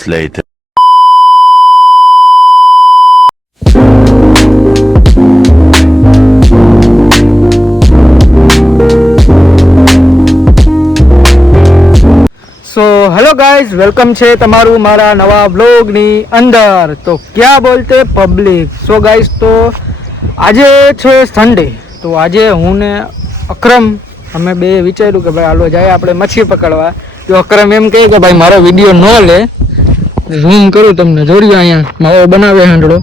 moments later. So hello guys welcome છે તમારું મારા નવા બ્લોગની અંદર. તો ક્યાં બોલતે પબ્લિક સો ગાઈઝ તો આજે છે સન્ડે તો આજે હું ને અક્રમ, અમે બે વિચાર્યું કે ભાઈ હાલો જાય આપણે મચ્છી પકડવા. તો અક્રમ એમ કહે કે ભાઈ, મારો વીડિયો ન લે. ઝૂમ કરું તમને જોડ્યું અહીંયા માવો બનાવે હાંડળો.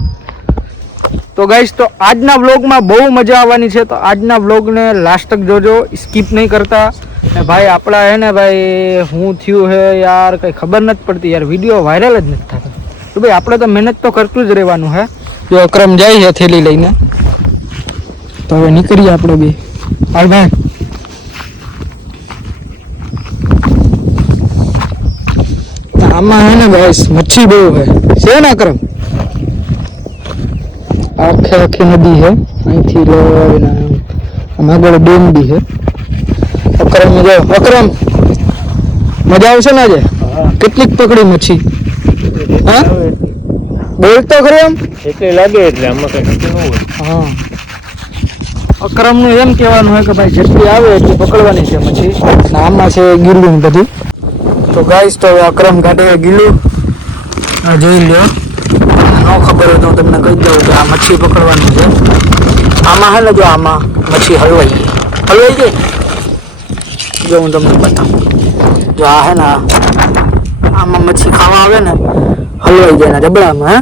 તો ગાઈસ તો આજના વ્લોગમાં બહુ મજા આવવાની છે તો આજના વ્લોગને લાસ્ટ તક જોજો સ્કીપ નહીં કરતા. ને ભાઈ આપણા હે ને ભાઈ હું થયું હે યાર કંઈ ખબર નથી પડતી યાર વીડિયો વાયરલ જ નથી થતો. તો ભાઈ આપણે તો મહેનત તો કરતું જ રહેવાનું હે. જો અક્રમ જાય છે થેલી લઈને. તો હવે નીકળીએ આપણે બી. હાલ ભાઈ. આમાં હે ને ગાઈસ મચ્છી બહુ હે. છે ને અક્રમ? આખે આખી નદી હે. અહીંથી લઈને આમ આગળ ડેમ બી છે અક્રમ જો અક્રમ મજા આવશે ને આજે? કેટલીક પકડી મચ્છી? હા? બોલતો ખરી એમ એટલે લાગે એટલે આમાં કઈ ન હોય. હા. અકરમનું એમ કહેવાનું હોય કે ભાઈ જેટલી આવે એટલી પકડવાની છે મચ્છી. આમાં છે ને બધું. તો ગાઈસ તો હવે અક્રમ કાઢે ગીલું. જોઈ લ્યો. ન ખબર હોય તો હું તમને કહી દઉં કે આ મચ્છી પકડવાની છે. આમાં હે ને જો આમાં મચ્છી હલવાઈ ગઈ. હલવાઈ ગઈ? જો હું તમને બતાવું. જો આ હે ને. આમાં મચ્છી ખાવા આવે ને હલવાઈ જાય ને જબડામાં હે?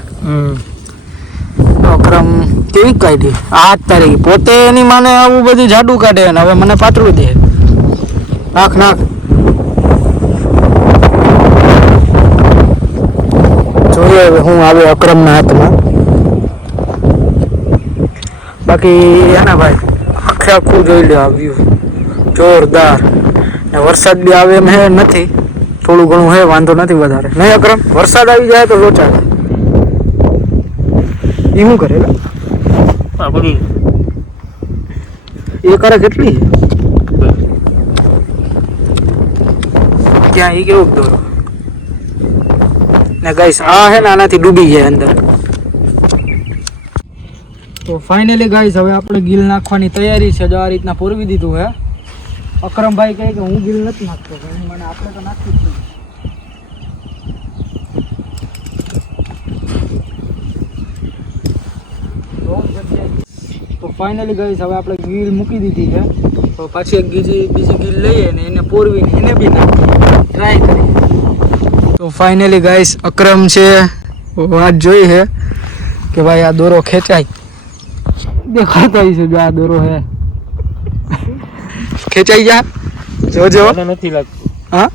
અક્રમ કેવી કાઢી? આઠ તારીખ. તારી પોતે એની માને આવું બધું જાડું કાઢે ને હવે મને પાતળું દે. નાખ નાખ. જોઈએ હવે હું આવે અક્રમના હાથમાં. બાકી એના ભાઈ આખે આખું જોઈ લે આવ્યું જોરદાર. ને વરસાદ બી આવે એમ હે નથી. થોડું ઘણું હે વાંધો નથી વધારે. નહીં અક્રમ? વરસાદ આવી જાય તો લોચા થાય એ શું કરે લા? આ બધી. એ કરે કેટલી? ક્યાં? એ કેવું દોરો? ને ગાઈસ આ હે ને આનાથી ડૂબી જાય અંદર. તો ફાઇનલી ગાઈસ હવે આપણે ગીલ નાખવાની તૈયારી છે. જો આ રીતના પૂરવી દીધું હે. અક્રમભાઈ કહે કે હું ગીલ નથી નાખતો. મને આપણે તો નાખી જ તો ફાઇનલી ગાઈસ હવે આપણે ગીલ મૂકી દીધી છે. તો પાછી એક બીજી બીજી ગીલ લઈએ ને એને પોરવીને એને બી નાખીએ. ટ્રાય કરીએ. તો ફાઇનલી ગાઈસ અક્રમ છે. વાત જોઈ છે કે ભાઈ આ દોરો ખેંચાય. દેખાતા છે જો આ દોરો હે. ખેંચાઈ જા. જોજો. નથી લાગતું. હા?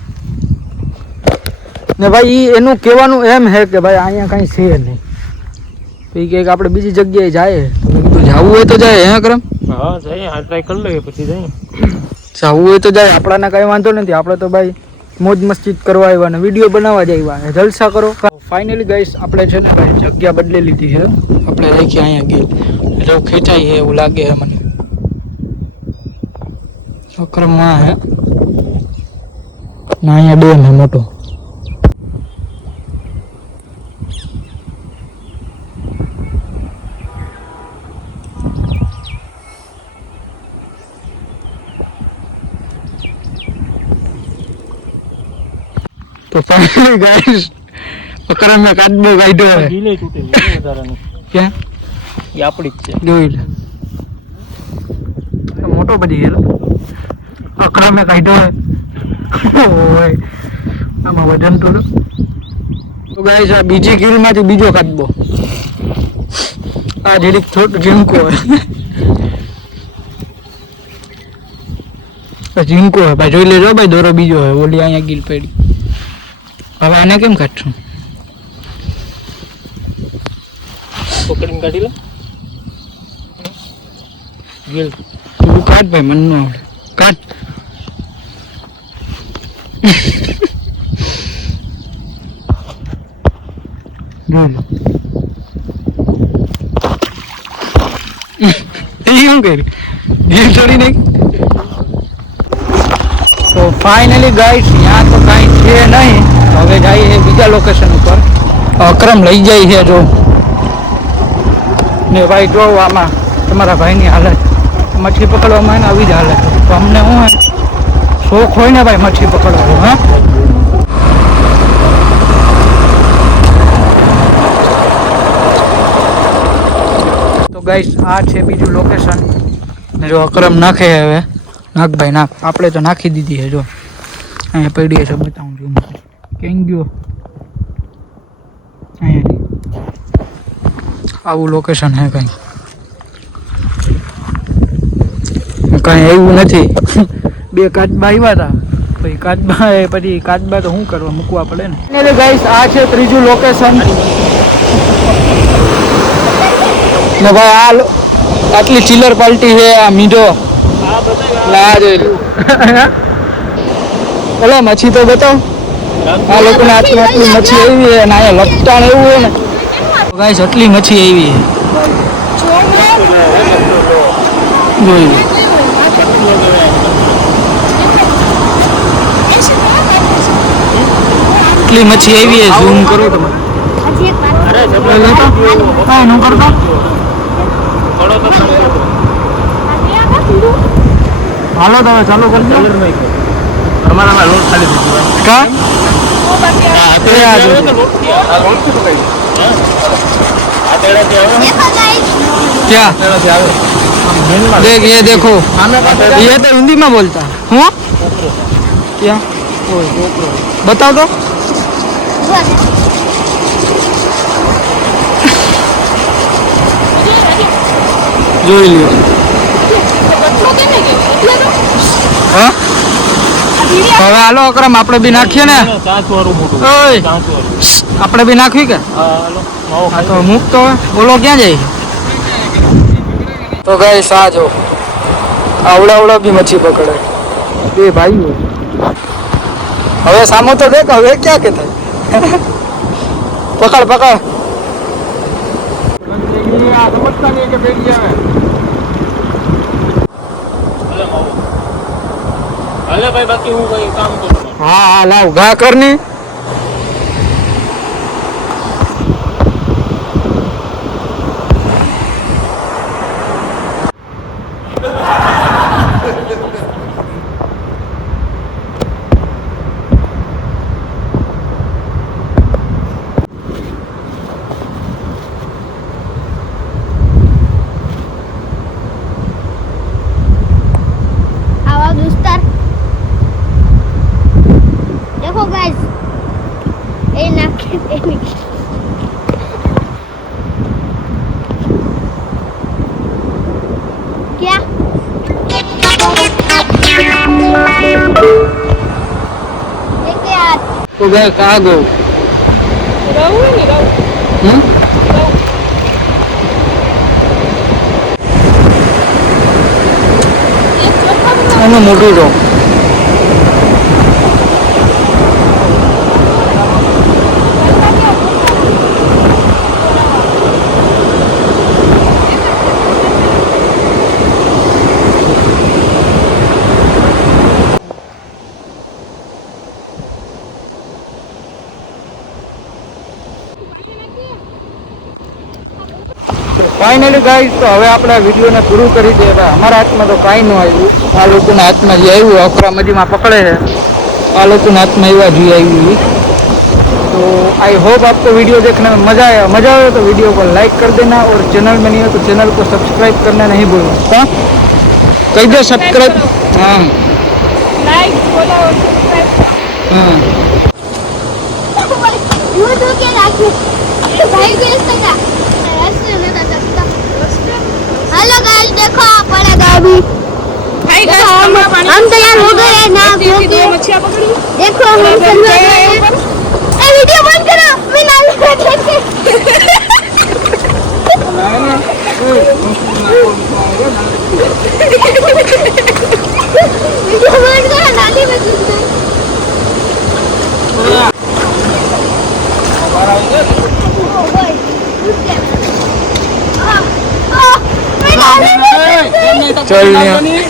ને ભાઈ ઈ એનું કહેવાનું એમ છે કે ભાઈ અહીંયા કાંઈ છે નહીં. પછી કે આપણે બીજી જગ્યાએ જાય તો જવું હોય તો જાય હે અક્રમ? હા જઈએ આ ટ્રાય કરી લઈએ પછી જઈએ જવું હોય તો જાય. આપણાને કાંઈ વાંધો નથી. આપણે તો ભાઈ મોજ મસ્તી કરવા આવ્યા ને વીડિયો બનાવવા જ આવ્યા જલસા કરો. ફાઇનલી ગાઈસ આપણે છે ને ભાઈ જગ્યા બદલી લીધી છે. આપણે રાખીએ અહીંયા ગઈ. જો ખેંચાઈ છે એવું લાગે છે મને. અક્રમમાં હે. ના, અહીંયા ડેમ હે મોટો. તો ફાઇનલી ગાઈસ અક્રમના કાચબો કાઢ્યો છે ઢીલે તૂટેલી વધારાની. ક્યાં? એ આપણી જ છે. જોઈ લે. મોટો બધી ગયેલો. અકરામે કાઢ્યો હે ઓય આમાં વજન તો લો. તો ગાઈસ આ બીજી ગીલમાંથી બીજો કાદબો આ જરીક થોડું ઝીણકો હે આ ઝીણકો હે ભાઈ જોઈ લેજો ભાઈ દોરો બીજો હે ઓલી અહીંયા ગીલ પડી. હવે આને કેમ કાઢશું પકડીને કાઢી લે ગેલ તું કાઢ ભાઈ મને ન આવડે કાઢ બોલ એ શું કર્યું એ છોડી નાખી તો ફાઇનલી ગાઈસ ત્યાં તો કાંઈ છે નહીં હવે જઈએ બીજા લોકેશન ઉપર. અક્રમ લઈ જાય છે જો. ને ભાઈ જો, આમાં તમારા ભાઈની હાલત. મચ્છી પકડવામાં એને આવી જ હાલત. તો અમને શું હે? શોખ હોય ને ભાઈ મચ્છી પકડવાનો, હા? તો ગાઈસ, આ છે બીજું લોકેશન ને જો, અક્રમ નાખે હવે. નાખ ભાઈ નાખ. આપણે તો નાખી દીધી છે જો. અહીંયા પડી છે બતાવું છું. ક્યાં ગયો અહીંયા આવું લોકેશન હે કંઈ. કઈ એવું નથી. બે કાચબા આવ્યા હતા પછી કાચબા એ પછી કાચબા તો શું કરવા મૂકવા પડે ને? એટલે ગાઈસ આ છે ત્રીજું લોકેશન ને ભાઈ આ લો- આટલી ચિલર પાર્ટી છે આ મીઠો. લા જોઈ ઓલા ઓલો મચ્છી તો બતાવ. આ લોકોને આટલી આટલી મચ્છી આવી છે અને અહીંયા લપટાણ એવું હોય ને. ગાઈસ આટલી મચ્છી આવી છે. જોઈ આટલી મચ્છી આવી છે ઝૂમ કરો તમે નું કરતો? હાલો તમે ચાલુ કરજો. અમારામાં લોટ ખાલી દીધું કા આ આ જો. આ લોટ થી પકડી આ તેડાથી આવે ને દેખો ગાઈસ क्या તેડાથી આવે મેનમાં देख ये देखो ये तो हिंदी में बोलता हूँ क्या बताओ तो જોઈ લ્યો હા હવે હાલો અકરમ આપણે બી નાખીએ ને? આપણે બી નાખવી કે? હા તો મૂક તો બોલો ક્યાં જાય? તો ગઈ સાજો આવડા આવડા બી મચ્છી પકડે. એ ભાઈ હવે સામો તો દેખ હવે ક્યાં કે થાય? પકડ પકડ હાલે માવો હાલે ભાઈ બાકી હું કઈ કામ કરું. હા હા લાવ. ઘા કરની. તો ગઈ કા ગો? એનું મોટું જો. ફાઇનલી ગાઈસ તો હવે આપણે આ વિડીયોને પૂરું કરી દઈએ ભાઈ અમારા હાથમાં તો કાંઈ ન આવ્યું આ લોકોના હાથમાં જે આવ્યું અકરા મજીમાં પકડે છે આ લોકોના હાથમાં એવા જે આવ્યું ઈ. तो आई होप आपको वीडियो देखने में मजा आया मजा आया तो वीडियो को लाइक कर देना और चैनल में नहीं हो तो चैनल को सब्सक्राइब करना नहीं भूलना हाँ कह दो सब्सक्राइब हाँ हाँ वो तो क्या राखी हेलो गाइस देखो पड़ेगा अभी देखो, गाइस हम हम तैयार हो गए हैं। ना क्योंकि मच्छियाँ पकड़ी। देखो हम चल गए रहे हैं। ऊपर वीडियो बंद करो मैं नाली में वीडियो बंद करो नाली में घुस गई चल निया.